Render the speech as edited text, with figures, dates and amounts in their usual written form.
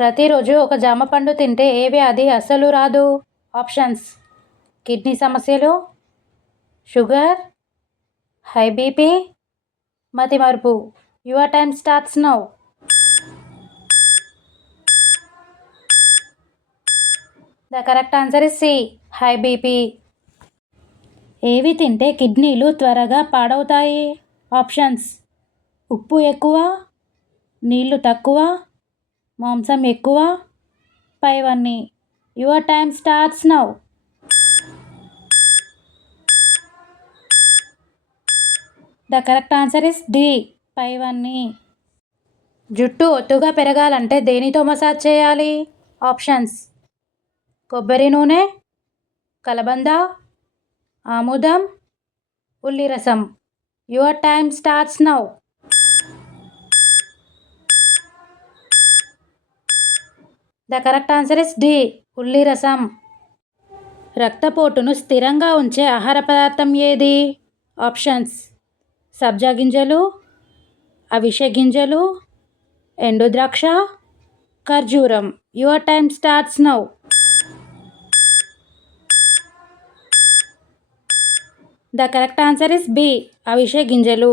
ప్రతిరోజు ఒక జామ పండు తింటే ఏ వ్యాధి అస్సలు రాదు? ఆప్షన్స్: కిడ్నీ సమస్యలు, షుగర్, హై బీపీ, మతిమరుపు. Your time starts now. The correct answer is C, high BP. ఏవి తింటే కిడ్నీలు త్వరగా పాడవుతాయి? ఆప్షన్స్: ఉప్పు ఎక్కువ, నీళ్లు తక్కువ, మాంసం ఎక్కువ, పైవన్నీ. Your time starts now. The correct answer is D, పైవన్నీ. జుట్టు ఒత్తుగా పెరగాలంటే దేనితో మసాజ్ చేయాలి? ఆప్షన్స్: కొబ్బరి నూనె, కలబంద, ఆముదం, ఉల్లి రసం. Your time starts now. The correct answer is D, ఉల్లి రసం. రక్తపోటును స్థిరంగా ఉంచే ఆహార పదార్థం ఏది? ఆప్షన్స్: సబ్జా గింజలు, అవిసె గింజలు, ఎండు ద్రాక్ష, ఖర్జూరం. Your time starts now. The correct answer is B, అవిసె గింజలు.